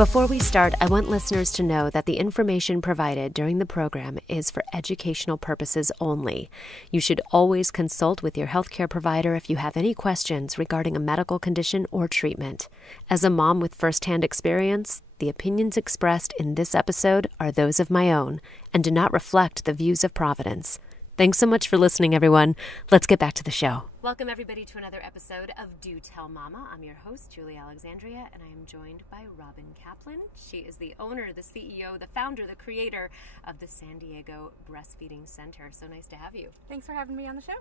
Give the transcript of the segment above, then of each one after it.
Before we start, I want listeners to know that the information provided during the program is for educational purposes only. You should always consult with your healthcare provider if you have any questions regarding a medical condition or treatment. As a mom with firsthand experience, the opinions expressed in this episode are those of my own and do not reflect the views of Providence. Thanks so much for listening, everyone. Let's get back to the show. Welcome, everybody, to another episode of Do Tell Mama. I'm your host, Julie Alexandria, and I am joined by Robin Kaplan. She is the owner, the CEO, the founder, the creator of the San Diego Breastfeeding Center. So nice to have you. Thanks for having me on the show.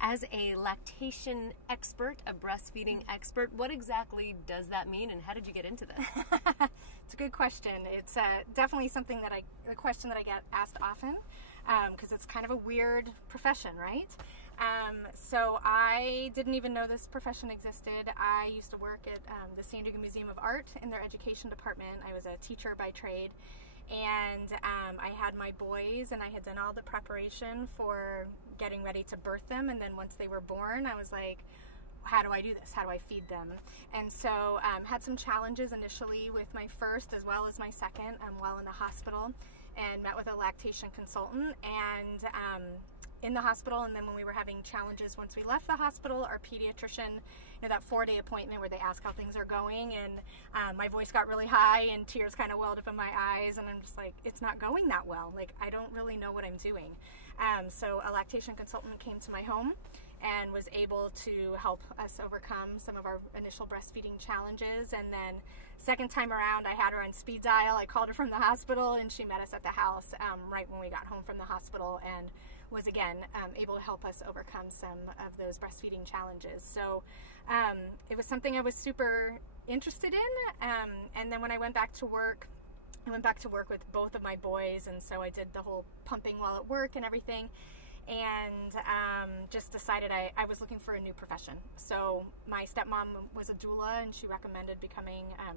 As a lactation expert, a breastfeeding expert, what exactly does that mean, and how did you get into this? It's a good question. It's definitely something a question that I get asked often. Because it's kind of a weird profession, right? So I didn't even know this profession existed. I used to work at the San Diego Museum of Art in their education department. I was a teacher by trade, and I had my boys, and I had done all the preparation for getting ready to birth them, and then once they were born, I was like, how do I do this? How do I feed them? And so had some challenges initially with my first as well as my second while in the hospital, and met with a lactation consultant, and in the hospital, and then when we were having challenges once we left the hospital, our pediatrician, that 4-day appointment where they ask how things are going, and my voice got really high and tears kind of welled up in my eyes, and I'm just like, it's not going that well. Like, I don't really know what I'm doing. So a lactation consultant came to my home and was able to help us overcome some of our initial breastfeeding challenges. And then second time around, I had her on speed dial. I called her from the hospital, and she met us at the house right when we got home from the hospital, and was again able to help us overcome some of those breastfeeding challenges. So it was something I was super interested in. And then when I went back to work, with both of my boys, and so I did the whole pumping while at work and everything, and just decided I was looking for a new profession. So my stepmom was a doula, and she recommended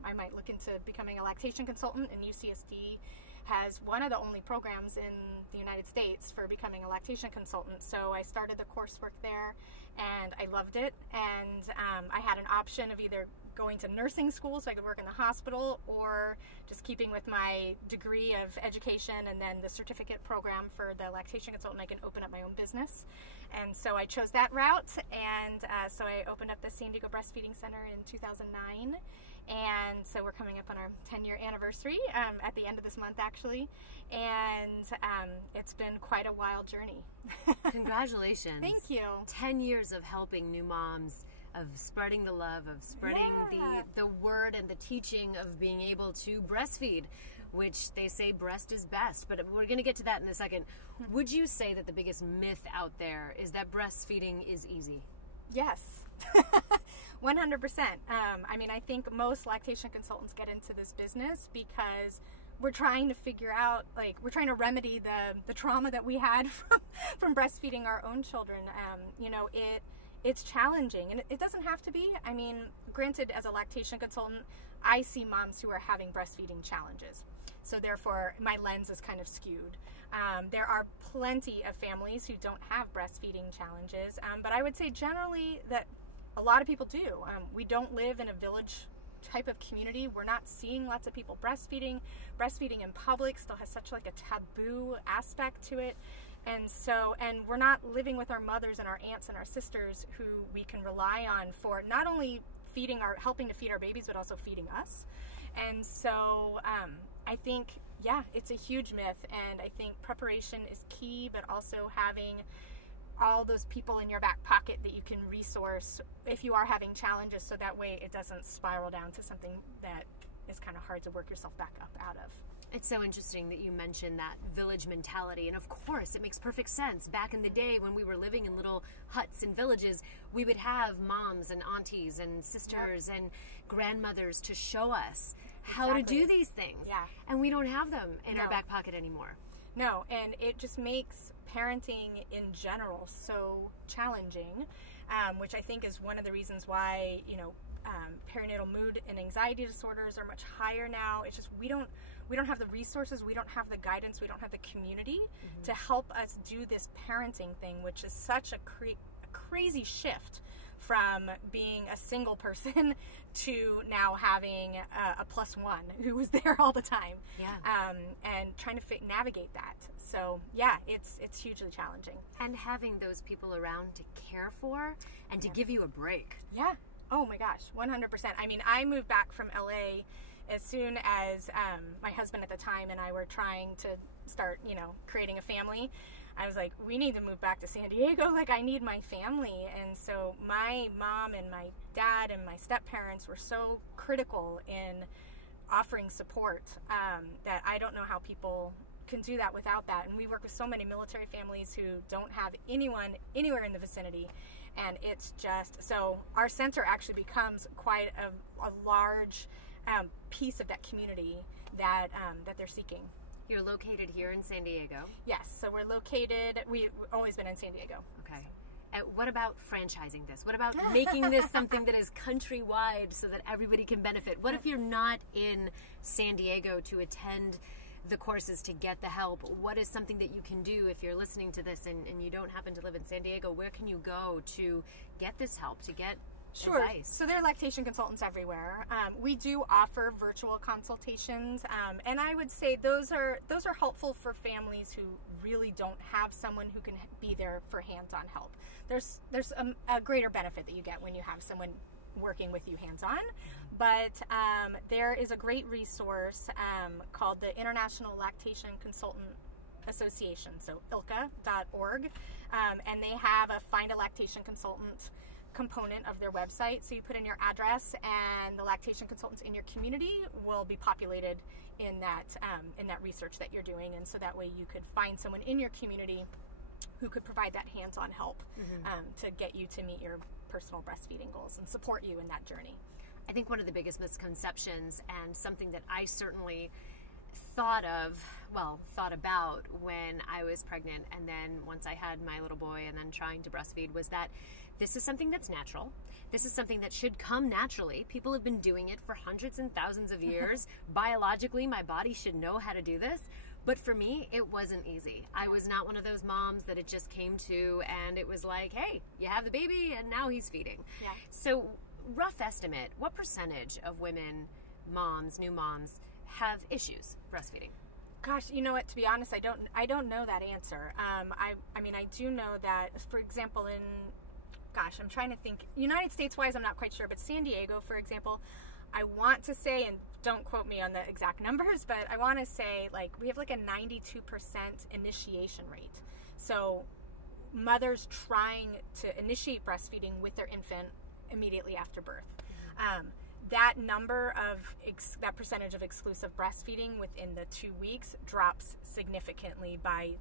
I might look into becoming a lactation consultant, and UCSD has one of the only programs in the United States for becoming a lactation consultant. So I started the coursework there, and I loved it, and I had an option of either going to nursing school so I could work in the hospital, or just keeping with my degree of education and then the certificate program for the lactation consultant, I can open up my own business. And so I chose that route, and so I opened up the San Diego Breastfeeding Center in 2009, and so we're coming up on our 10-year anniversary at the end of this month, actually, and it's been quite a wild journey. Congratulations. Thank you. 10 years of helping new moms, of spreading the love, of spreading the word and the teaching of being able to breastfeed, which they say breast is best, but we're going to get to that in a second. Would you say that the biggest myth out there is that breastfeeding is easy? Yes. 100%. I mean, I think most lactation consultants get into this business because we're trying to figure out, we're trying to remedy the trauma that we had from breastfeeding our own children. It's challenging, and it doesn't have to be. I mean, granted, as a lactation consultant, I see moms who are having breastfeeding challenges. So therefore, my lens is kind of skewed. There are plenty of families who don't have breastfeeding challenges, but I would say generally that a lot of people do. We don't live in a village type of community. We're not seeing lots of people breastfeeding. Breastfeeding in public still has such a taboo aspect to it. And we're not living with our mothers and our aunts and our sisters who we can rely on for not only helping to feed our babies, but also feeding us. And so I think, it's a huge myth, and I think preparation is key, but also having all those people in your back pocket that you can resource if you are having challenges, so that way it doesn't spiral down to something that is kind of hard to work yourself back up out of. It's so interesting that you mentioned that village mentality, and of course it makes perfect sense. Back in the day when we were living in little huts and villages, we would have moms and aunties and sisters and grandmothers to show us how to do these things. Yeah. And we don't have them in our back pocket anymore. No, and it just makes parenting in general so challenging, which I think is one of the reasons why, perinatal mood and anxiety disorders are much higher now. It's just we don't have the resources, we don't have the guidance, we don't have the community to help us do this parenting thing, which is such a crazy shift from being a single person to now having a plus one who was there all the time. Yeah. And trying to navigate that. So yeah, it's hugely challenging. And having those people around to care for and to give you a break. Yeah. Oh my gosh, 100%. I mean, I moved back from LA as soon as my husband at the time and I were trying to start, creating a family. I was like, we need to move back to San Diego. Like, I need my family. And so my mom and my dad and my step-parents were so critical in offering support that I don't know how people can do that without that. And we work with so many military families who don't have anyone anywhere in the vicinity. And it's just, so our center actually becomes quite a large piece of that community that they're seeking. You're located here in San Diego? Yes, so we've always been in San Diego. Okay. What about franchising this? What about making this something that is countrywide so that everybody can benefit? What if you're not in San Diego to attend the courses to get the help? What is something that you can do if you're listening to this and you don't happen to live in San Diego? Where can you go to get this help, to get advice? So there are lactation consultants everywhere. We do offer virtual consultations, and I would say those are helpful for families who really don't have someone who can be there for hands-on help. There's a greater benefit that you get when you have someone working with you hands-on, but there is a great resource called the International Lactation Consultant Association, so ilca.org, and they have a Find a Lactation Consultant component of their website. So you put in your address and the lactation consultants in your community will be populated in that research that you're doing, and so that way you could find someone in your community who could provide that hands-on help to get you to meet your personal breastfeeding goals and support you in that journey. I think one of the biggest misconceptions, and something that I certainly thought about when I was pregnant, and then once I had my little boy and then trying to breastfeed, was that this is something that's natural. This is something that should come naturally. People have been doing it for hundreds and thousands of years. Biologically, my body should know how to do this. But for me, it wasn't easy. I was not one of those moms that it just came to and it was like, hey, you have the baby and now he's feeding. Yeah. So rough estimate, what percentage of women, moms, new moms, have issues breastfeeding? Gosh, you know what, to be honest, I don't know that answer. I mean, I do know that, for example, I'm trying to think, United States-wise, I'm not quite sure, but San Diego, for example, I want to say, and don't quote me on the exact numbers, but I want to say, like, we have like a 92% initiation rate. So mothers trying to initiate breastfeeding with their infant immediately after birth. That number of that percentage of exclusive breastfeeding within the 2 weeks drops significantly by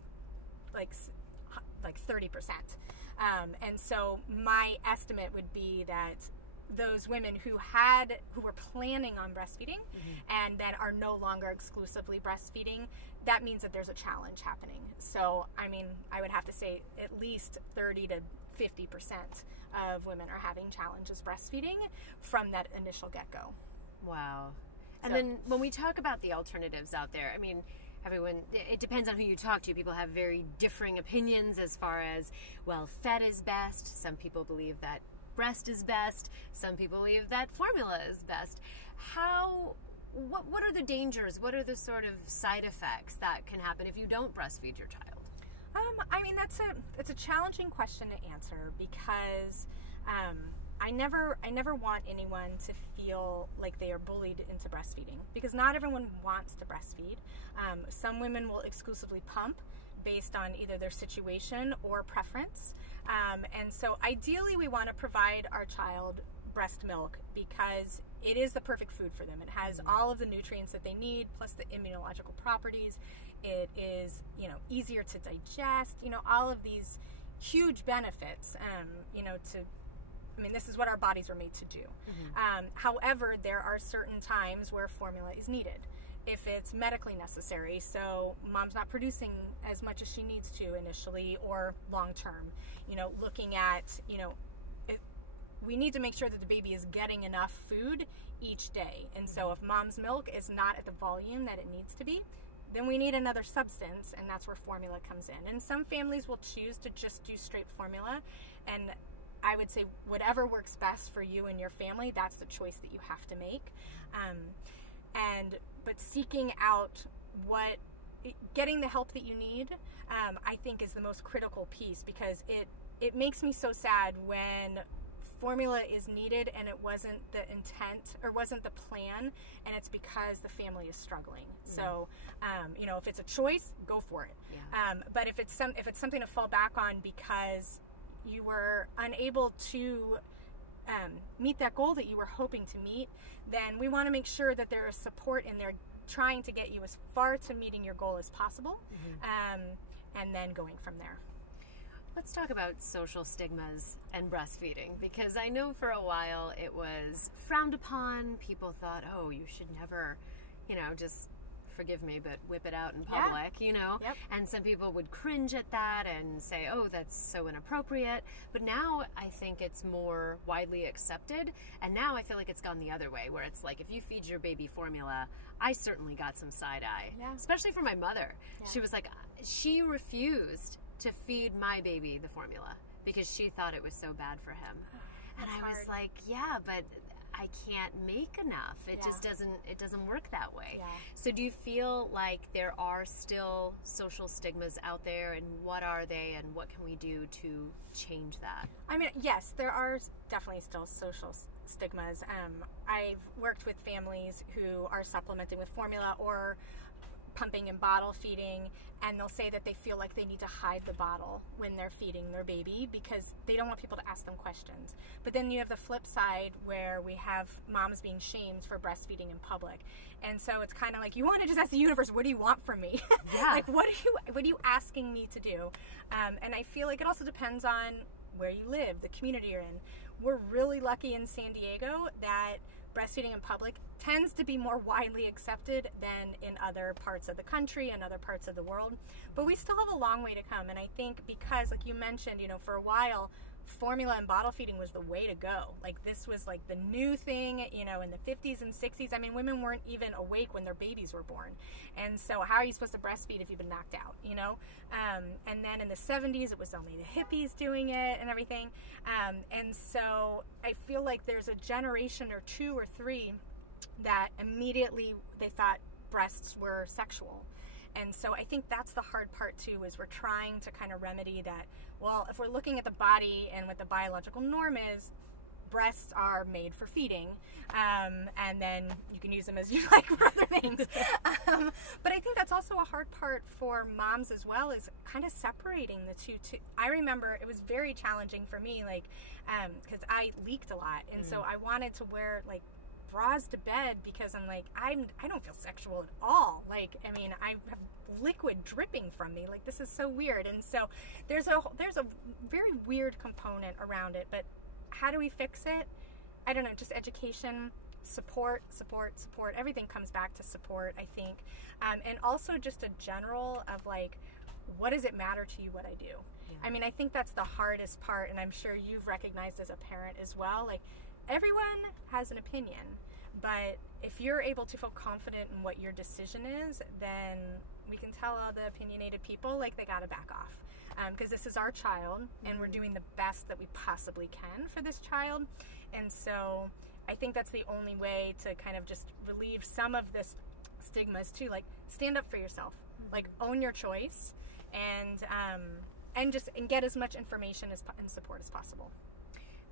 like 30%. And so my estimate would be that those women who were planning on breastfeeding and then are no longer exclusively breastfeeding, that means that there's a challenge happening. So, I mean, I would have to say at least 30 to 50% of women are having challenges breastfeeding from that initial get-go. Wow. And then when we talk about the alternatives out there, I mean, it depends on who you talk to. People have very differing opinions as far as, well, fed is best. Some people believe that breast is best. Some people believe that formula is best. What are the dangers? What are the sort of side effects that can happen if you don't breastfeed your child? I mean, it's a challenging question to answer because I never want anyone to feel like they are bullied into breastfeeding, because not everyone wants to breastfeed. Some women will exclusively pump based on either their situation or preference. And so ideally we want to provide our child breast milk because it is the perfect food for them. It has all of the nutrients that they need, plus the immunological properties. It is, easier to digest, all of these huge benefits, this is what our bodies were made to do. However, there are certain times where formula is needed. If it's medically necessary, so mom's not producing as much as she needs to initially or long term, looking at, we need to make sure that the baby is getting enough food each day. And so if mom's milk is not at the volume that it needs to be, then we need another substance, and that's where formula comes in. And some families will choose to just do straight formula, and I would say whatever works best for you and your family, that's the choice that you have to make. But seeking out getting the help that you need, I think is the most critical piece, because it makes me so sad when formula is needed and it wasn't the intent or wasn't the plan, and it's because the family is struggling. So, if it's a choice, go for it. Yeah. But if it's something to fall back on because you were unable to meet that goal that you were hoping to meet, then we want to make sure that there is support in there trying to get you as far to meeting your goal as possible, and then going from there. Let's talk about social stigmas and breastfeeding, because I know for a while it was frowned upon. People thought, oh, you should never, just, forgive me, but whip it out in public, Yep. And some people would cringe at that and say, oh, that's so inappropriate. But now I think it's more widely accepted, and now I feel like it's gone the other way, where it's like, if you feed your baby formula, I certainly got some side eye, especially from my mother. Yeah. She was like, she refused to feed my baby the formula because she thought it was so bad for him. And I was like, yeah, but I can't make enough. It just doesn't work that way. Yeah. So do you feel like there are still social stigmas out there, and what are they, and what can we do to change that? I mean, yes, there are definitely still social stigmas. I've worked with families who are supplementing with formula or pumping and bottle feeding, and they'll say that they feel like they need to hide the bottle when they're feeding their baby because they don't want people to ask them questions. But then you have the flip side where we have moms being shamed for breastfeeding in public. And so it's kind of like, you want to just ask the universe, what do you want from me? Yeah. Like, what are you asking me to do? And I feel like it also depends on where you live, the community you're in. We're really lucky in San Diego that breastfeeding in public tends to be more widely accepted than in other parts of the country and other parts of the world. But we still have a long way to come. And I think because, like you mentioned, for a while, formula and bottle feeding was the way to go. Like, this was like the new thing, in the 50s and 60s. I mean, women weren't even awake when their babies were born. And so how are you supposed to breastfeed if you've been knocked out, And then in the 70s, it was only the hippies doing it and everything. And so I feel like there's a generation or two or three that immediately they thought breasts were sexual. And so I think that's the hard part too, is we're trying to kind of remedy that. Well, if we're looking at the body and what the biological norm is, breasts are made for feeding, and then you can use them as you like for other things. But I think that's also a hard part for moms as well, is kind of separating the two. I remember it was very challenging for me, because I leaked a lot, and so I wanted to wear bras to bed because I'm like, I don't feel sexual at all. I have liquid dripping from me. This is so weird. And so there's a very weird component around it. But how do we fix it? I don't know. Just education, support. Everything comes back to support, I think. And also just a general of what does it matter to you what I do? Yeah. I mean, I think that's the hardest part, and I'm sure you've recognized as a parent as well. Everyone has an opinion, but if you're able to feel confident in what your decision is, then we can tell all the opinionated people they got to back off, because this is our child, and we're doing the best that we possibly can for this child. And so I think that's the only way to kind of just relieve some of this stigmas too. Stand up for yourself, own your choice, and get as much information and support as possible.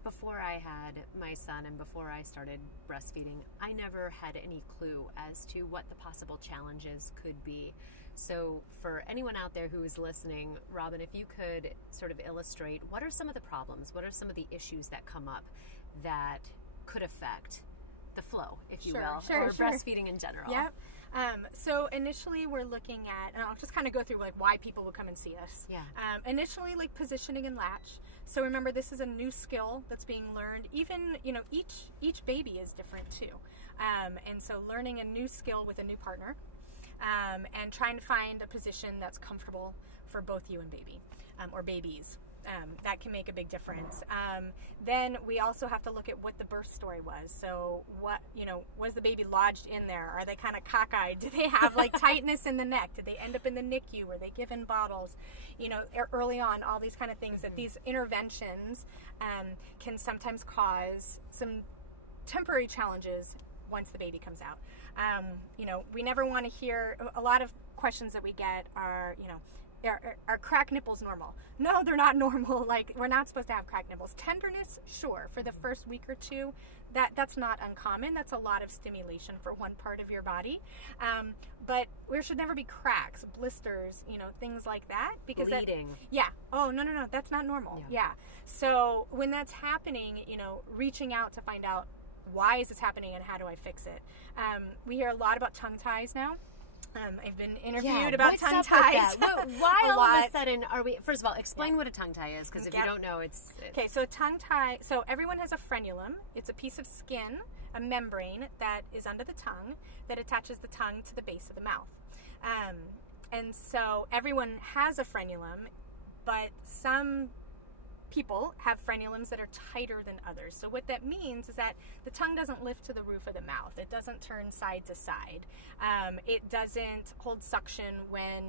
Before I had my son and before I started breastfeeding, I never had any clue as to what the possible challenges could be. So for anyone out there who is listening, Robin, if you could sort of illustrate, what are some of the problems, what are some of the issues that come up that could affect the flow, if you will, or breastfeeding in general? Yep. So initially we're looking at, and I'll just kind of go through why people would come and see us. Yeah. Initially positioning and latch. So remember, this is a new skill that's being learned. Even, each baby is different too. And so learning a new skill with a new partner, and trying to find a position that's comfortable for both you and baby, or babies. that can make a big difference. Then we also have to look at what the birth story was. So what, was the baby lodged in there? Are they kind of cockeyed? Do they have like tightness in the neck? Did they end up in the NICU? Were they given bottles? Early on, all these kind of things that these interventions can sometimes cause some temporary challenges once the baby comes out. We never want to hear, a lot of questions that we get are, are cracked nipples normal? No, they're not normal. Like, we're not supposed to have cracked nipples. Tenderness, sure, for the first week or two, that's not uncommon. That's a lot of stimulation for one part of your body. But there should never be cracks, blisters, things like that. Because bleeding. Oh, no, that's not normal. Yeah. So when that's happening, reaching out to find out why is this happening and how do I fix it? We hear a lot about tongue ties now. I've been interviewed about tongue ties. Why all of a sudden are we? First of all, explain what a tongue tie is, because if you don't know, it's okay. So a tongue tie. So everyone has a frenulum. It's a piece of skin, a membrane that is under the tongue that attaches the tongue to the base of the mouth. And so everyone has a frenulum, but some people have frenulums that are tighter than others. So what that means is that the tongue doesn't lift to the roof of the mouth. It doesn't turn side to side. It doesn't hold suction when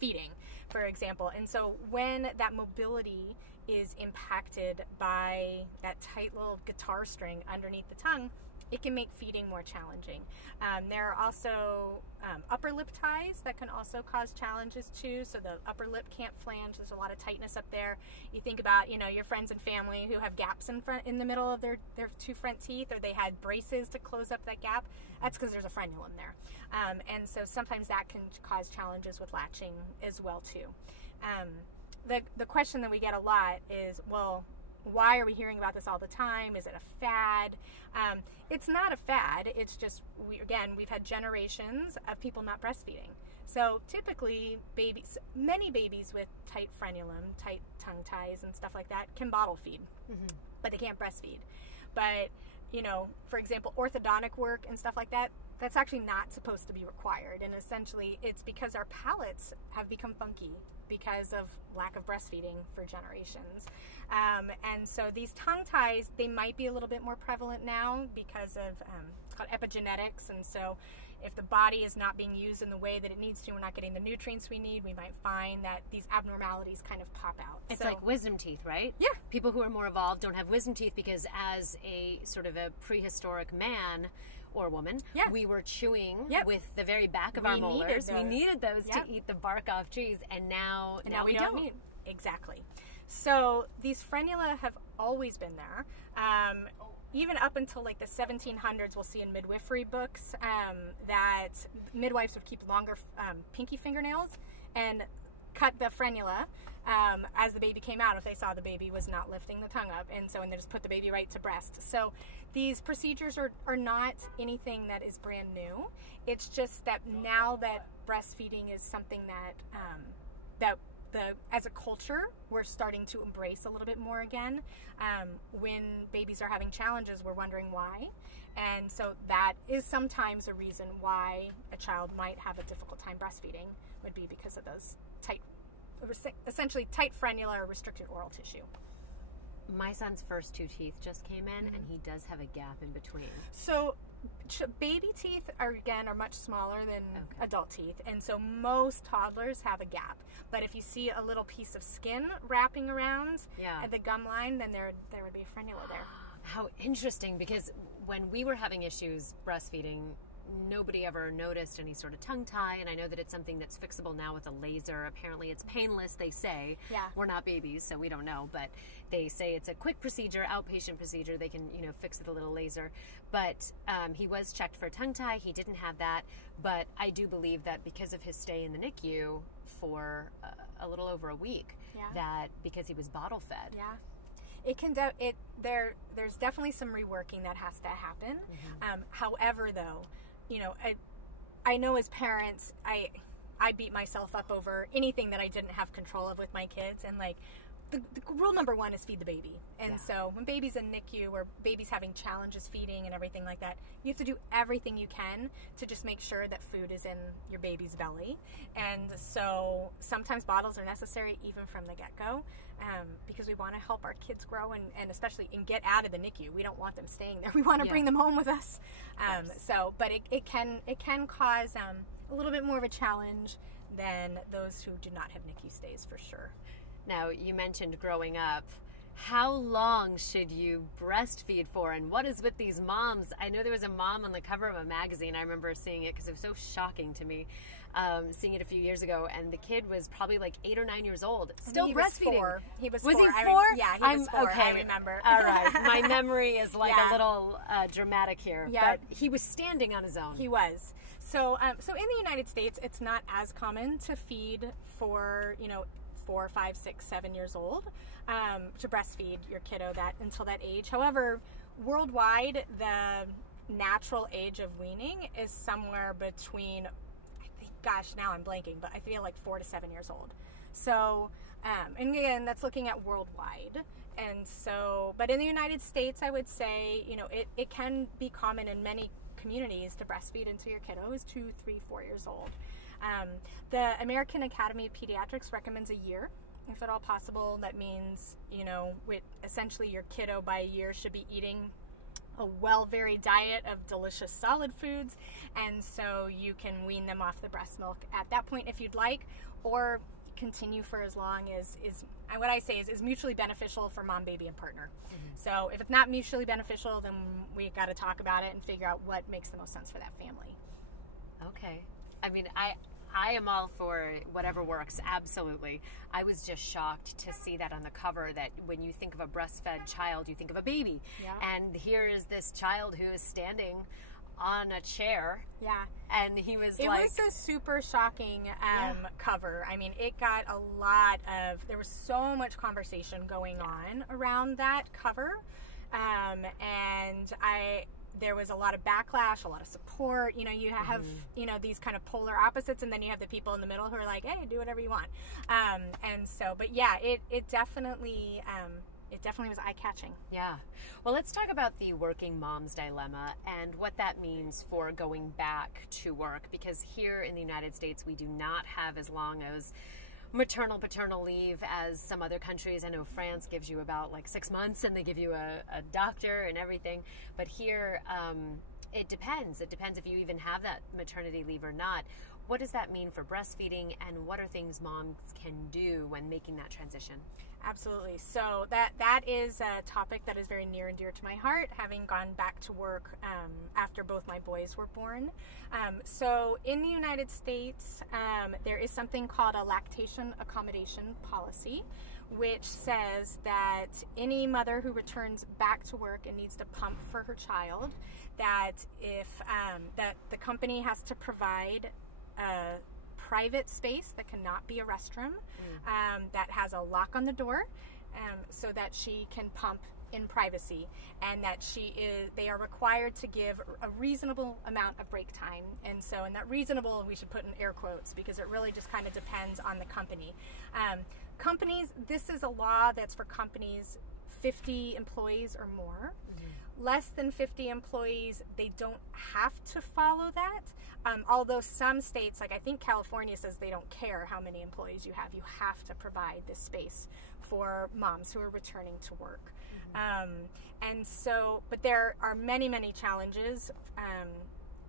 feeding, for example. And so when that mobility is impacted by that tight little guitar string underneath the tongue, it can make feeding more challenging. There are also upper lip ties that can also cause challenges too. So the upper lip can't flange. There's a lot of tightness up there. You think about, your friends and family who have gaps in the middle of their two front teeth, or they had braces to close up that gap. That's because there's a frenulum there. And so sometimes that can cause challenges with latching as well too. The question that we get a lot is, well, why are we hearing about this all the time? Is it a fad? It's not a fad. It's just, we've had generations of people not breastfeeding. So typically, many babies with tight frenulum, tight tongue ties and stuff like that can bottle feed, but they can't breastfeed. But, for example, orthodontic work and stuff like that, that's actually not supposed to be required. And essentially, it's because our palates have become funky because of lack of breastfeeding for generations. And so these tongue ties, they might be a little bit more prevalent now because of, it's called epigenetics. And so if the body is not being used in the way that it needs to, we're not getting the nutrients we need, we might find that these abnormalities kind of pop out. It's like wisdom teeth, right? Yeah. People who are more evolved don't have wisdom teeth because as a sort of a prehistoric man or woman, we were chewing with the very back of our molars. We needed those to eat the bark off trees, and now we don't need. Exactly. So these frenula have always been there. Even up until like the 1700s, we'll see in midwifery books that midwives would keep longer pinky fingernails and cut the frenula as the baby came out if they saw the baby was not lifting the tongue up, and they just put the baby right to breast. So these procedures are not anything that is brand new. It's just that now that breastfeeding is something that as a culture we're starting to embrace a little bit more again. When babies are having challenges, we're wondering why, and so that is sometimes a reason why a child might have a difficult time breastfeeding, would be because of those essentially tight frenula or restricted oral tissue. My son's first 2 teeth just came in, and he does have a gap in between. So baby teeth are much smaller than adult teeth, and so most toddlers have a gap. But if you see a little piece of skin wrapping around at the gum line, then there would be a frenula there. How interesting, because when we were having issues breastfeeding, nobody ever noticed any sort of tongue tie, and I know that it's something that's fixable now with a laser. Apparently it's painless, they say. We're not babies, so we don't know, but they say it's a quick procedure, outpatient procedure. They can, fix it with a little laser. But he was checked for a tongue tie. He didn't have that, but I do believe that because of his stay in the NICU for a little over a week, that because he was bottle fed. It can there's definitely some reworking that has to happen. However, though, I know as parents, I beat myself up over anything that I didn't have control of with my kids, and the rule number one is feed the baby. And so when baby's in NICU or baby's having challenges feeding and everything like that, you have to do everything you can to just make sure that food is in your baby's belly. And so sometimes bottles are necessary even from the get-go, because we want to help our kids grow and especially and get out of the NICU. We don't want them staying there. We want to bring them home with us. But it can cause a little bit more of a challenge than those who do not have NICU stays, for sure. Now, you mentioned growing up. How long should you breastfeed for? And what is with these moms? I know there was a mom on the cover of a magazine. I remember seeing it because it was so shocking to me, seeing it a few years ago. And the kid was probably like 8 or 9 years old, still breastfeeding. He was 4. Was he 4? Yeah, he was 4. Okay. I remember. All right. My memory is like a little dramatic here. Yeah. But he was standing on his own. He was. So in the United States, it's not as common to feed for, 4, 5, 6, 7 years old, to breastfeed your kiddo until that age. However, worldwide, the natural age of weaning is somewhere between, now I'm blanking, but I feel like 4 to 7 years old. So, and again, that's looking at worldwide. And so, but in the United States, I would say, it can be common in many communities to breastfeed until your kiddo is 2, 3, 4 years old. The American Academy of Pediatrics recommends a year, if at all possible. That means, essentially your kiddo by a year should be eating a well-varied diet of delicious solid foods, and so you can wean them off the breast milk at that point if you'd like, or continue for as long as what I say is mutually beneficial for mom, baby, and partner. So if it's not mutually beneficial, then we got to talk about it and figure out what makes the most sense for that family. Okay. I mean, I am all for whatever works, absolutely. I was just shocked to see that on the cover, that when you think of a breastfed child, you think of a baby. Yeah. And here is this child who is standing on a chair. Yeah. And he was It was a super shocking cover. I mean, it got there was so much conversation going on around that cover. There was a lot of backlash, a lot of support. You have, these kind of polar opposites, and then you have the people in the middle who are like, hey, do whatever you want. It definitely was eye-catching. Yeah. Well, let's talk about the working mom's dilemma and what that means for going back to work, because here in the United States, we do not have as long as maternal paternal leave as some other countries. I know France gives you about 6 months, and they give you a doctor and everything. But here, it depends. It depends if you even have that maternity leave or not. What does that mean for breastfeeding, and what are things moms can do when making that transition? Absolutely. So that is a topic that is very near and dear to my heart, having gone back to work after both my boys were born. So in the United States, there is something called a lactation accommodation policy, which says that any mother who returns back to work and needs to pump for her child, that that the company has to provide a private space that cannot be a restroom, that has a lock on the door, so that she can pump in privacy, and that they are required to give a reasonable amount of break time. And so in that reasonable, we should put in air quotes, because it really just kind of depends on the company. Companies, this is a law that's for companies 50 employees or more. Less than 50 employees, they don't have to follow that. Although some states, like I think California, says they don't care how many employees you have. You have to provide this space for moms who are returning to work. But there are many, many challenges.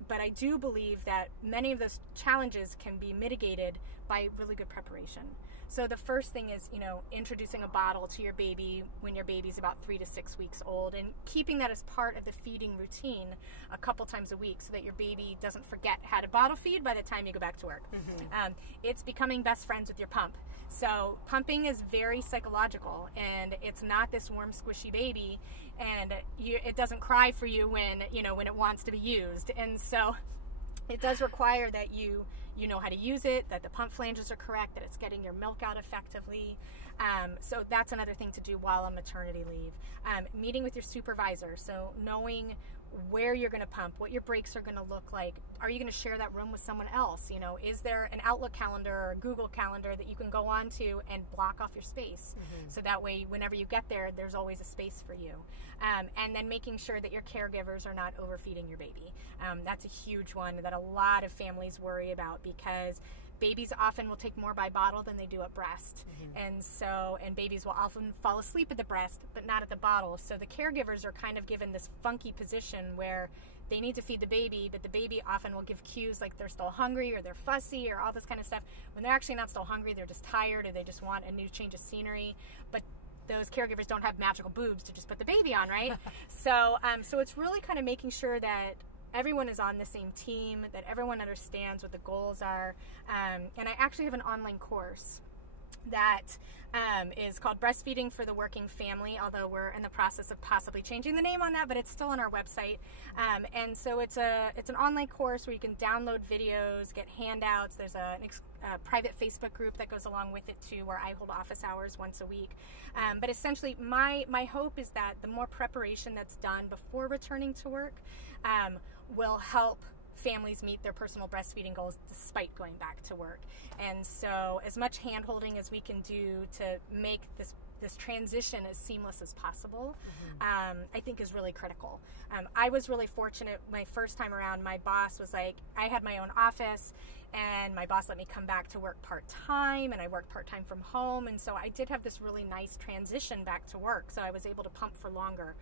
But I do believe that many of those challenges can be mitigated by really good preparation. So the first thing is, introducing a bottle to your baby when your baby's about 3 to 6 weeks old, and keeping that as part of the feeding routine a couple times a week, so that your baby doesn't forget how to bottle feed by the time you go back to work. It's becoming best friends with your pump. So pumping is very psychological, and it's not this warm, squishy baby, and it doesn't cry for you when it wants to be used. And so it does require that you know how to use it, that the pump flanges are correct, that it's getting your milk out effectively. So that's another thing to do while on maternity leave. Meeting with your supervisor, so knowing where you're going to pump, what your breaks are going to look like. Are you going to share that room with someone else? You know, is there an Outlook calendar or a Google calendar that you can go on to and block off your space? So that way, whenever you get there, there's always a space for you. And then making sure that your caregivers are not overfeeding your baby. That's a huge one that a lot of families worry about, because babies often will take more by bottle than they do at breast. And babies will often fall asleep at the breast, but not at the bottle. So the caregivers are kind of given this funky position where they need to feed the baby, but the baby often will give cues like they're still hungry or they're fussy or all this kind of stuff. When they're actually not still hungry, they're just tired or they just want a new change of scenery. But those caregivers don't have magical boobs to just put the baby on, right? So it's really kind of making sure that everyone is on the same team, that everyone understands what the goals are. And I actually have an online course that is called Breastfeeding for the Working Family, although we're in the process of possibly changing the name on that, but it's still on our website. And so it's an online course where you can download videos, get handouts. There's a private Facebook group that goes along with it too, where I hold office hours once a week. But essentially, my hope is that the more preparation that's done before returning to work will help families meet their personal breastfeeding goals despite going back to work. And so as much hand-holding as we can do to make this transition as seamless as possible, I think is really critical. I was really fortunate my first time around. My boss was like, I had my own office, and my boss let me come back to work part-time, and I worked part-time from home, and so I did have this really nice transition back to work, so I was able to pump for longer.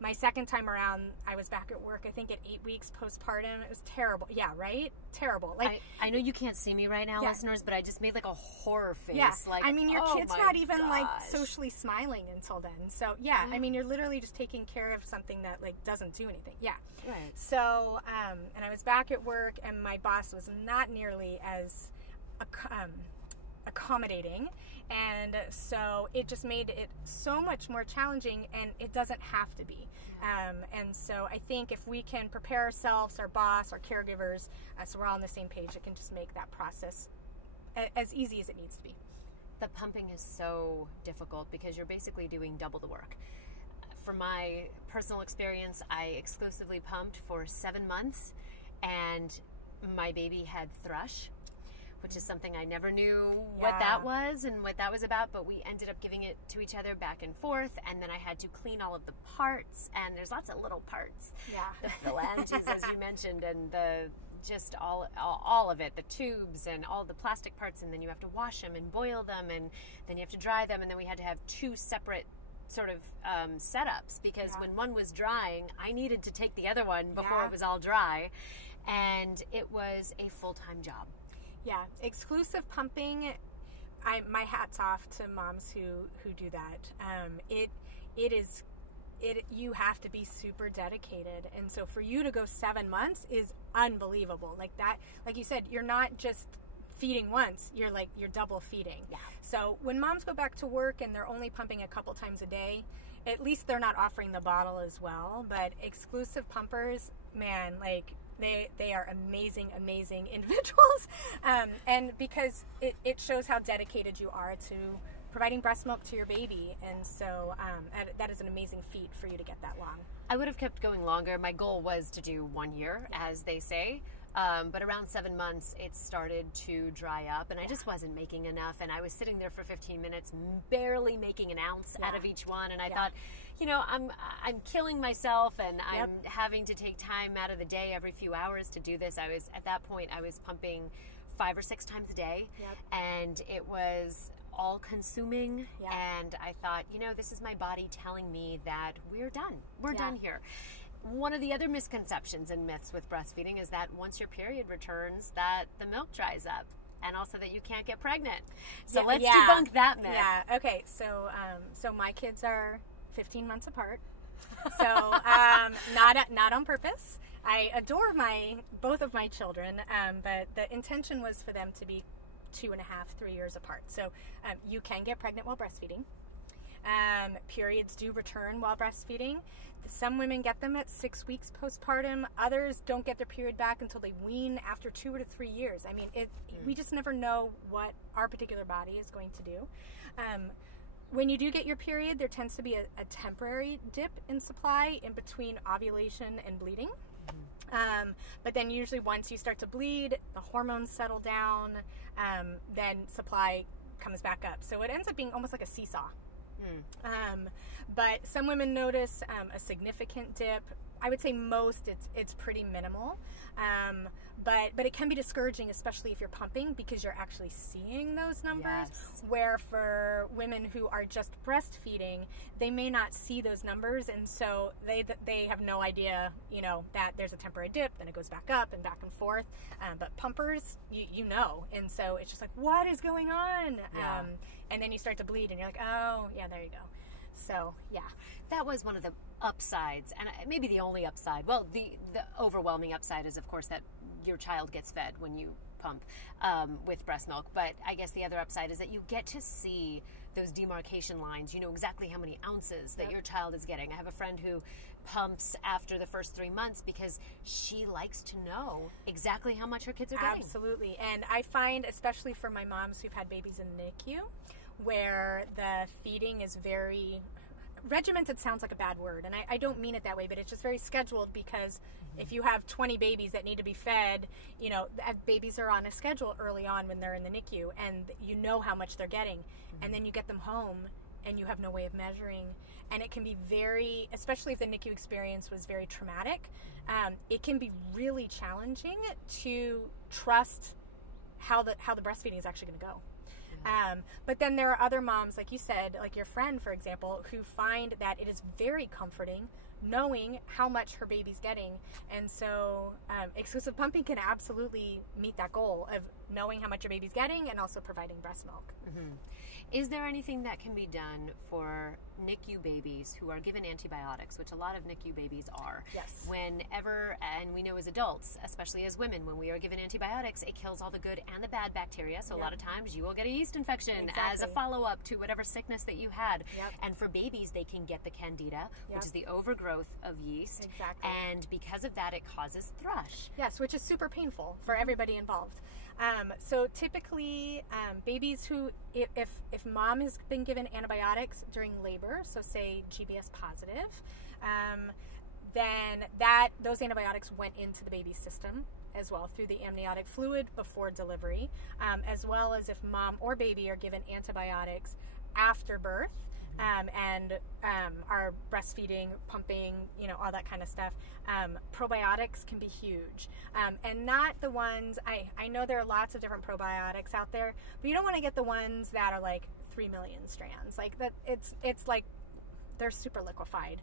My second time around, I was back at work, I think at 8 weeks postpartum. It was terrible. Yeah, right? Terrible. Like, I know you can't see me right now, listeners, but I just made like a horror face. Yeah. Like, I mean, your kid's not even like socially smiling until then. So yeah, I mean, you're literally just taking care of something that like doesn't do anything. Yeah. Right. So, and I was back at work, and my boss was not nearly as accommodating, and so it just made it so much more challenging, and it doesn't have to be. And so I think if we can prepare ourselves, our boss, our caregivers, so we're all on the same page, it can just make that process as easy as it needs to be. The pumping is so difficult because you're basically doing double the work. From my personal experience, I exclusively pumped for 7 months, and my baby had thrush, which is something I never knew what that was and what that was about, but we ended up giving it to each other back and forth, and then I had to clean all of the parts, and there's lots of little parts. Yeah. The phalanges, as you mentioned, and just all of it, the tubes and all the plastic parts, and then you have to wash them and boil them, and then you have to dry them, and then we had to have 2 separate sort of setups, because when one was drying, I needed to take the other one before it was all dry, and it was a full-time job. Yeah, exclusive pumping, my hat's off to moms who do that. You have to be super dedicated, and so for you to go 7 months is unbelievable. Like that, like you said, you're not just feeding once, you're double feeding. Yeah. So when moms go back to work and they're only pumping a couple times a day, at least they're not offering the bottle as well. But exclusive pumpers, man, like they are amazing individuals, and because it shows how dedicated you are to providing breast milk to your baby, and so that is an amazing feat for you to get that long. I would have kept going longer. My goal was to do 1 year, as they say. But around 7 months, it started to dry up, and I just wasn't making enough, and I was sitting there for 15 minutes, barely making an ounce out of each one, and I thought, you know, I'm killing myself, and I'm having to take time out of the day every few hours to do this. At that point, I was pumping 5 or 6 times a day, and it was all-consuming, and I thought, you know, this is my body telling me that we're done. We're done here. One of the other misconceptions and myths with breastfeeding is that once your period returns, that the milk dries up, and also that you can't get pregnant. So let's debunk that myth. Yeah. Okay. So my kids are 15 months apart. So not on purpose. I adore both of my children, but the intention was for them to be 2.5, 3 years apart. So you can get pregnant while breastfeeding. Periods do return while breastfeeding. Some women get them at 6 weeks postpartum. Others don't get their period back until they wean after 2 to 3 years. I mean, we just never know what our particular body is going to do. when you do get your period, there tends to be a temporary dip in supply in between ovulation and bleeding. But then usually once you start to bleed, the hormones settle down, then supply comes back up. So it ends up being almost like a seesaw. But some women notice a significant dip. I would say most it's pretty minimal. But it can be discouraging, especially if you're pumping, because you're actually seeing those numbers. Yes. Where for women who are just breastfeeding, they may not see those numbers, and so they have no idea, that there's a temporary dip, then it goes back up and back and forth. But pumpers, you know, and so it's just like, what is going on? Yeah. And then you start to bleed, and you're like, oh, yeah, there you go. So, yeah. That was one of the upsides, and maybe the only upside. Well, the overwhelming upside is, of course, that your child gets fed when you pump with breast milk. But I guess the other upside is that you get to see those demarcation lines. You know exactly how many ounces that your child is getting. I have a friend who pumps after the first 3 months because she likes to know exactly how much her kids are getting. Absolutely. And I find, especially for my moms who've had babies in NICU, where the feeding is very regimented. Sounds like a bad word, and I don't mean it that way, but it's just very scheduled, because if you have 20 babies that need to be fed, babies are on a schedule early on when they're in the NICU, and you know how much they're getting, and then you get them home and you have no way of measuring, and it can be very, especially if the NICU experience was very traumatic, it can be really challenging to trust how the breastfeeding is actually going to go. But then there are other moms, like you said, like your friend, for example, who find that it is very comforting knowing how much her baby's getting. And so exclusive pumping can absolutely meet that goal of knowing how much your baby's getting and also providing breast milk. Is there anything that can be done for NICU babies who are given antibiotics, which a lot of NICU babies are? Yes. Whenever, and we know as adults, especially as women, when we are given antibiotics, it kills all the good and the bad bacteria. So a lot of times you will get a yeast infection as a follow-up to whatever sickness that you had. And for babies, they can get the candida, which is the overgrowth of yeast. And because of that, it causes thrush. Yes, which is super painful for everybody involved. So typically, babies who, if mom has been given antibiotics during labor, so say GBS positive, then those antibiotics went into the baby's system as well through the amniotic fluid before delivery, as well as if mom or baby are given antibiotics after birth. And are breastfeeding, pumping, all that kind of stuff. Probiotics can be huge. And not the ones, I know there are lots of different probiotics out there, but you don't want to get the ones that are like 3 million strands. Like that, it's like they're super liquefied.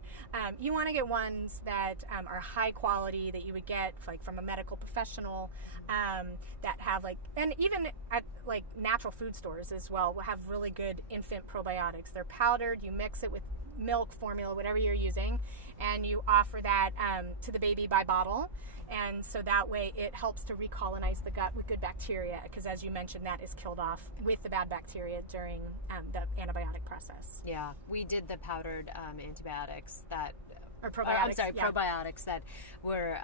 You want to get ones that are high quality, that you would get like from a medical professional, that have and even at like natural food stores as well will have really good infant probiotics. They're powdered, you mix it with milk, formula, whatever you're using, and you offer that to the baby by bottle. And so that way it helps to recolonize the gut with good bacteria, because as you mentioned, that is killed off with the bad bacteria during the antibiotic process. Yeah, we did the powdered antibiotics that... Or probiotics. Probiotics that were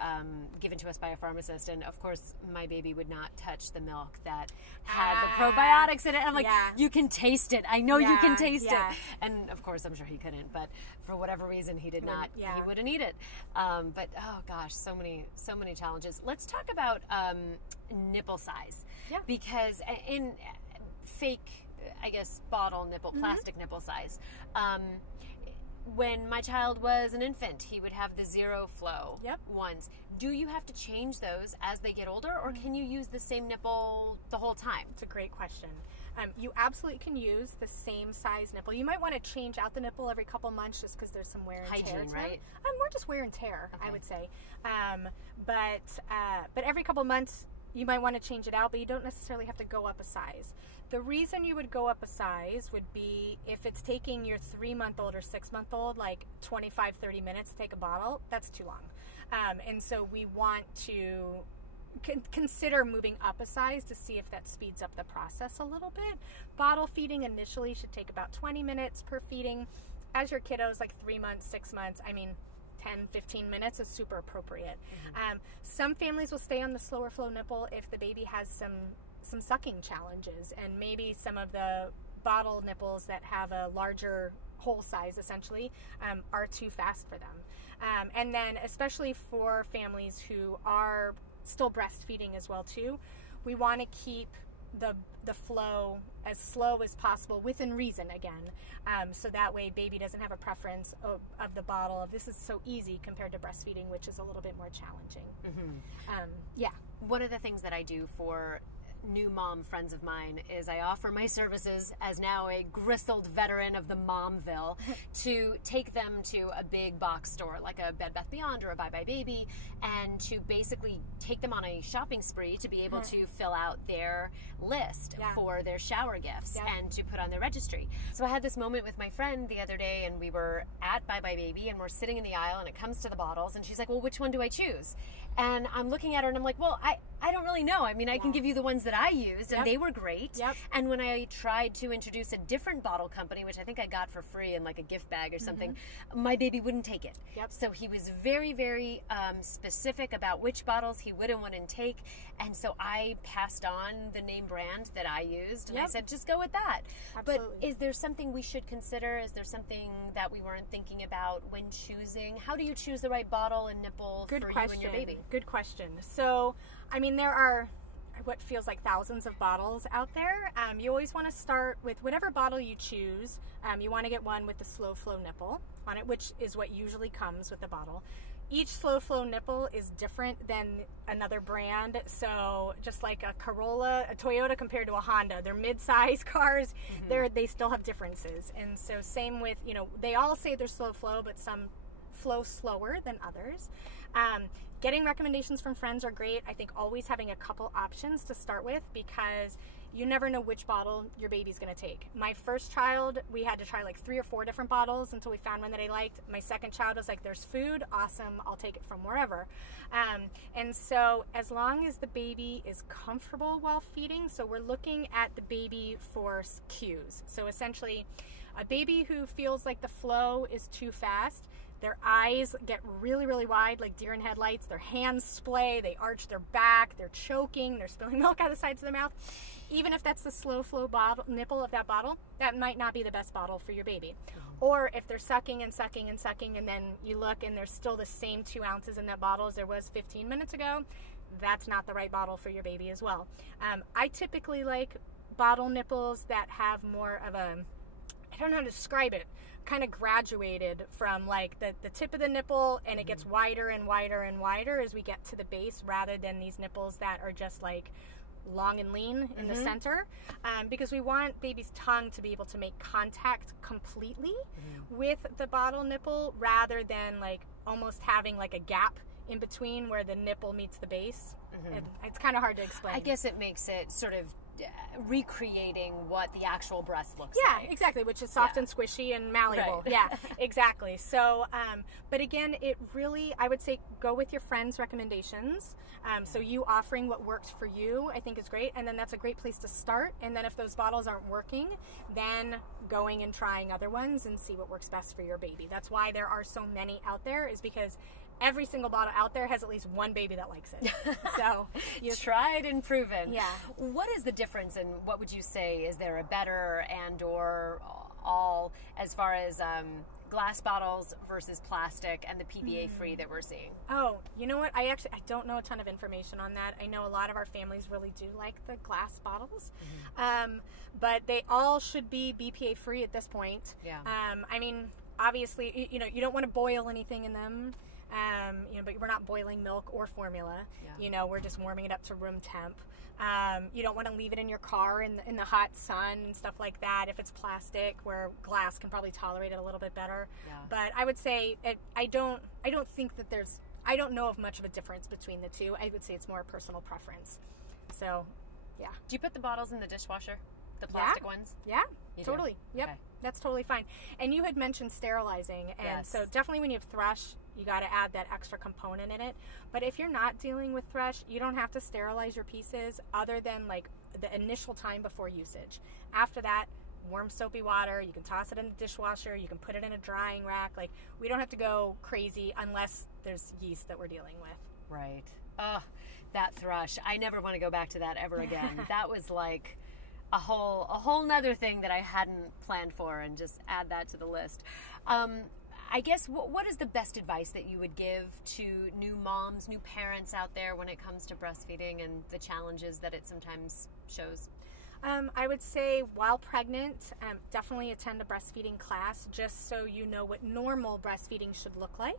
given to us by a pharmacist, and of course my baby would not touch the milk that had the probiotics in it. I'm like, you can taste it. I know you can taste it. And of course I'm sure he couldn't, but for whatever reason he did not. He wouldn't eat it. But oh gosh, so many challenges. Let's talk about nipple size, because in fake, I guess, bottle nipple, plastic nipple size. When my child was an infant, he would have the zero flow ones. Do you have to change those as they get older, or can you use the same nipple the whole time? It's a great question. You absolutely can use the same size nipple. You might want to change out the nipple every couple months just because there's some wear and tear. Hygiene, right? More just wear and tear, I would say. But every couple months, you might want to change it out, but you don't necessarily have to go up a size. The reason you would go up a size would be if it's taking your 3-month-old or 6-month-old like 25-30 minutes to take a bottle, that's too long. And so we want to consider moving up a size to see if that speeds up the process a little bit. Bottle feeding initially should take about 20 minutes per feeding. As your kiddo's like 3 months, 6 months, 10-15 minutes is super appropriate. Some families will stay on the slower flow nipple if the baby has some sucking challenges, and maybe some of the bottle nipples that have a larger hole size, essentially, are too fast for them. And then especially for families who are still breastfeeding as well too, we want to keep the flow as slow as possible within reason again, so that way baby doesn't have a preference of the bottle. This is so easy compared to breastfeeding, which is a little bit more challenging. Yeah. One of the things that I do for new mom friends of mine is I offer my services as now a grizzled veteran of the Momville to take them to a big box store like a Bed Bath Beyond or a Bye Bye Baby, and to basically take them on a shopping spree to be able to fill out their list for their shower gifts and to put on their registry. So I had this moment with my friend the other day, and we were at Bye Bye Baby and we're sitting in the aisle, and it comes to the bottles and she's like, well, which one do I choose? And I'm looking at her and I'm like, well, I don't really know. I mean, I can give you the ones that I used, and they were great. And when I tried to introduce a different bottle company, which I think I got for free in like a gift bag or something, my baby wouldn't take it. So he was very, very specific about which bottles he would and wouldn't take. And so I passed on the name brand that I used, and I said, just go with that. Absolutely. But is there something we should consider? Is there something that we weren't thinking about when choosing? How do you choose the right bottle and nipple for you and your baby? Good question. So, I mean, there are what feels like thousands of bottles out there. You always want to start with whatever bottle you choose. You want to get one with the slow flow nipple on it, which is what usually comes with the bottle. Each slow flow nipple is different than another brand. So just like a Corolla, a Toyota compared to a Honda, they're mid-size cars. They still have differences. And so same with, they all say they're slow flow, but some flow slower than others. Getting recommendations from friends are great. I think always having a couple options to start with, because you never know which bottle your baby's going to take. My first child, we had to try like 3 or 4 different bottles until we found one that I liked. My second child was like, there's food, awesome, I'll take it from wherever. And so as long as the baby is comfortable while feeding, so we're looking at the baby for cues. So essentially, a baby who feels like the flow is too fast, their eyes get really, really wide, like deer in headlights. Their hands splay. They arch their back. They're choking. They're spilling milk out of the sides of their mouth. Even if that's the slow flow nipple of that bottle, that might not be the best bottle for your baby. Or if they're sucking and sucking and sucking, and then you look and there's still the same 2 ounces in that bottle as there was 15 minutes ago, that's not the right bottle for your baby as well. I typically like bottle nipples that have more of a, I don't know how to describe it, kind of graduated from like the tip of the nipple, and it gets wider and wider and wider as we get to the base, rather than these nipples that are just like long and lean in the center, because we want baby's tongue to be able to make contact completely with the bottle nipple, rather than like almost having like a gap in between where the nipple meets the base. And it's kind of hard to explain. I guess it makes it sort of recreating what the actual breast looks like. Yeah, exactly, which is soft and squishy and malleable. Right. Yeah, exactly. So, but again, it really, I would say, go with your friends' recommendations. So you offering what works for you, I think is great. And then that's a great place to start. And then if those bottles aren't working, then going and trying other ones and see what works best for your baby. That's why there are so many out there, is because every single bottle out there has at least one baby that likes it. So tried and proven. Yeah. What is the difference, and what would you say, is there a better and or all as far as glass bottles versus plastic and the PBA free that we're seeing? Oh, you know what? I don't know a ton of information on that. I know a lot of our families really do like the glass bottles, but they all should be BPA free at this point. Yeah. I mean, obviously, you don't want to boil anything in them. But we're not boiling milk or formula. Yeah. We're just warming it up to room temp. You don't want to leave it in your car in the hot sun and stuff like that if it's plastic, where glass can probably tolerate it a little bit better. Yeah. But I would say I don't think that I don't know of much of a difference between the two. I would say it's more a personal preference. So, yeah. Do you put the bottles in the dishwasher? The plastic ones? Yeah, you totally. Do? Yep, okay. That's totally fine. And you had mentioned sterilizing, and so definitely when you have thrush, you got to add that extra component in it. But if you're not dealing with thrush, you don't have to sterilize your pieces other than like the initial time before usage. After that, warm soapy water, you can toss it in the dishwasher, you can put it in a drying rack. Like, we don't have to go crazy unless there's yeast that we're dealing with. Right. That thrush. I never want to go back to that ever again. That was like, a whole nother thing that I hadn't planned for, and just add that to the list. I guess what is the best advice that you would give to new moms, new parents out there when it comes to breastfeeding and the challenges that it sometimes shows? I would say while pregnant, definitely attend a breastfeeding class just so you know what normal breastfeeding should look like.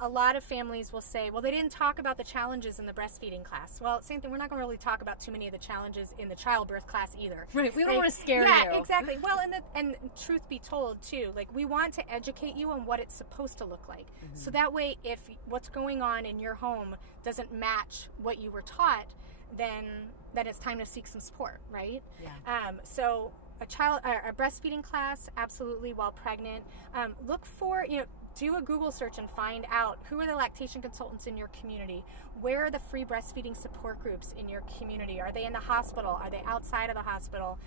A lot of families will say, well, they didn't talk about the challenges in the breastfeeding class. Well, same thing. We're not going to really talk about too many of the challenges in the childbirth class either. Right. We don't want to scare you. Yeah, exactly. Well, and truth be told, too, like we want to educate you on what it's supposed to look like. Mm-hmm. So that way, if what's going on in your home doesn't match what you were taught, then it's time to seek some support, right? Yeah. So a breastfeeding class, absolutely, while pregnant. Look for, do a Google search and find out who are the lactation consultants in your community. Where are the free breastfeeding support groups in your community? Are they in the hospital? Are they outside of the hospital?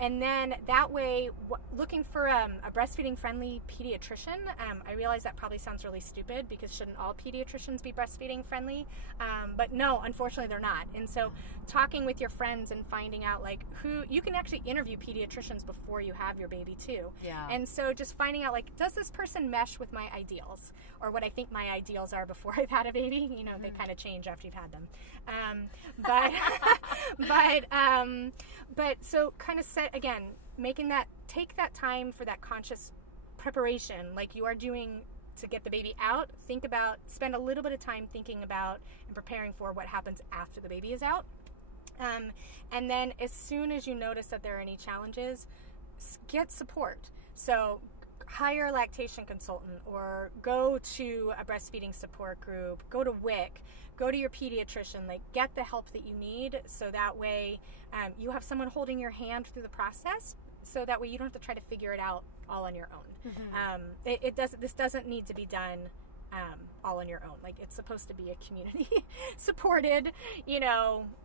And then that way, looking for a breastfeeding friendly pediatrician. I realize that probably sounds really stupid, because shouldn't all pediatricians be breastfeeding friendly? But no, unfortunately they're not. And so talking with your friends and finding out like who, you can actually interview pediatricians before you have your baby too. Yeah. And so just finding out like, does this person mesh with my ideals, or what I think my ideals are before I've had a baby? They kind of change after you've had them. But so kind of set, again, take that time for that conscious preparation like you are doing to get the baby out. Spend a little bit of time thinking about and preparing for what happens after the baby is out. And then as soon as you notice that there are any challenges, get support. So hire a lactation consultant, or go to a breastfeeding support group, go to WIC, go to your pediatrician, like get the help that you need, so that way you have someone holding your hand through the process, so that way you don't have to try to figure it out all on your own. Mm-hmm. This doesn't need to be done all on your own. Like, it's supposed to be a community supported,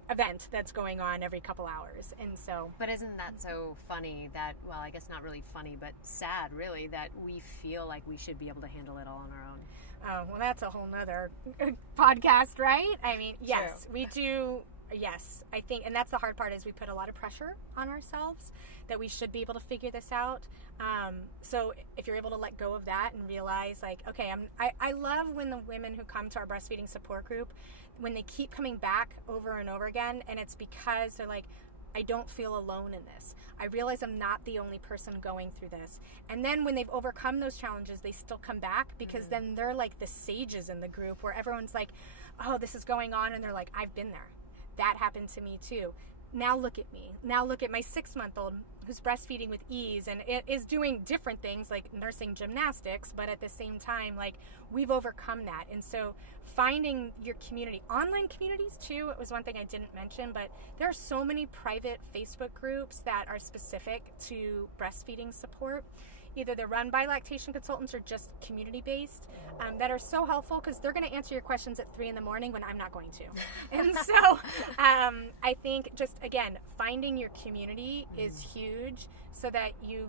event that's going on every couple hours. And so, but isn't that so funny that, well, I guess not really funny, but sad really, that we feel like we should be able to handle it all on our own? Oh, well, that's a whole nother podcast, right? I mean, yes, True. We do. Yes, I think, and that's the hard part, is we put a lot of pressure on ourselves that we should be able to figure this out. So if you're able to let go of that and realize, like, okay, I love when the women who come to our breastfeeding support group, when they keep coming back over and over again, and it's because they're like, I don't feel alone in this. I realize I'm not the only person going through this. And then when they've overcome those challenges, they still come back, because mm-hmm. then they're like the sages in the group, where everyone's like, oh, this is going on, and they're like, I've been there. That happened to me too. Now look at me. Now look at my 6-month-old who's breastfeeding with ease, and it is doing different things like nursing gymnastics, but at the same time, like, we've overcome that. And so finding your community, online communities too, it was one thing I didn't mention, but there are so many private Facebook groups that are specific to breastfeeding support. Either they're run by lactation consultants or just community-based, that are so helpful, because they're going to answer your questions at 3 a.m. when I'm not going to. And so I think just, again, finding your community is huge, so that you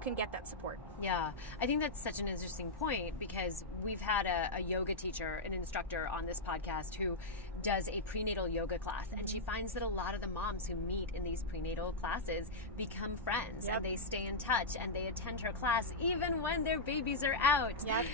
can get that support. Yeah, I think that's such an interesting point, because we've had a yoga teacher, an instructor on this podcast, who does a prenatal yoga class, and she finds that a lot of the moms who meet in these prenatal classes become friends. Yep. And they stay in touch, and they attend her class even when their babies are out. Yep.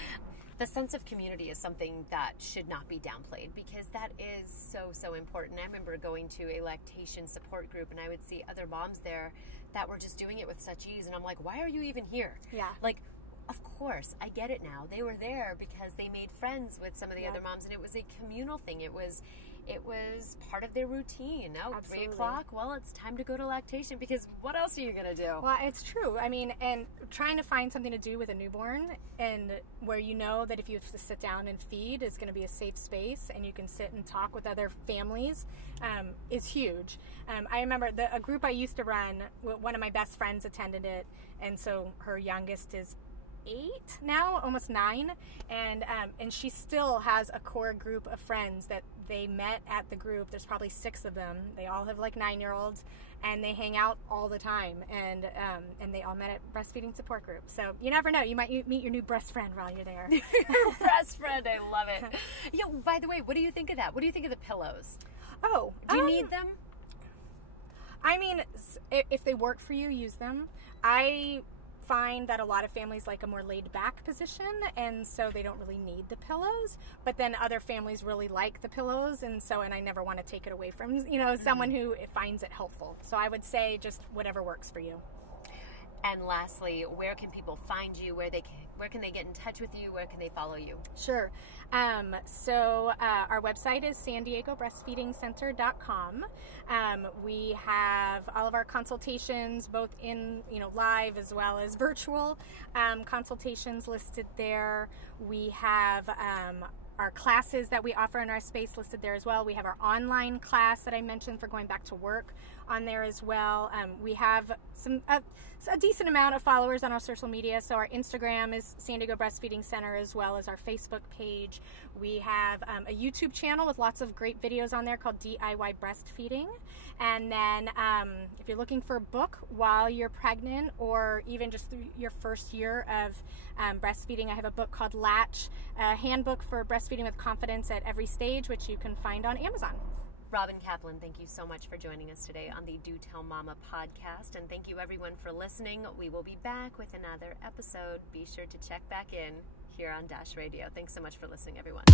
The sense of community is something that should not be downplayed, because that is so, so important. I remember going to a lactation support group, and I would see other moms there that were just doing it with such ease, and I'm like, why are you even here? Yeah. Like, of course, I get it now. They were there because they made friends with some of the other moms, and it was a communal thing. It was part of their routine. Now, Absolutely. 3 o'clock, well, it's time to go to lactation, because what else are you going to do? Well, it's true. I mean, and trying to find something to do with a newborn, and where you know that if you have to sit down and feed, it's going to be a safe space, and you can sit and talk with other families, is huge. I remember a group I used to run, one of my best friends attended it, and so her youngest is 8 now, almost 9, and she still has a core group of friends that they met at the group. There's probably 6 of them. They all have like 9-year-olds, and they hang out all the time, and they all met at breastfeeding support group. So you never know, you might meet your new breast friend while you're there. Breast friend, I love it. By the way, what do you think of that? What do you think of the pillows? Oh, do you need them? I mean, if they work for you, use them. I find that a lot of families like a more laid back position, and so they don't really need the pillows, but then other families really like the pillows, and I never want to take it away from, someone who finds it helpful. So I would say just whatever works for you. And lastly, where can people find you? Where can they get in touch with you? Where can they follow you? Sure. So our website is sandiegobreastfeedingcenter.com. We have all of our consultations, both in live as well as virtual consultations listed there. We have our classes that we offer in our space listed there as well. We have our online class that I mentioned for going back to work on there as well. We have a decent amount of followers on our social media. So our Instagram is San Diego Breastfeeding Center, as well as our Facebook page. We have a YouTube channel with lots of great videos on there called DIY Breastfeeding. And then if you're looking for a book while you're pregnant, or even just through your first year of breastfeeding, I have a book called Latch, a handbook for breastfeeding with confidence at every stage, which you can find on Amazon. Robin Kaplan, thank you so much for joining us today on the Do Tell Mama podcast, and thank you everyone for listening. We will be back with another episode. Be sure to check back in here on Dash Radio. Thanks so much for listening, everyone.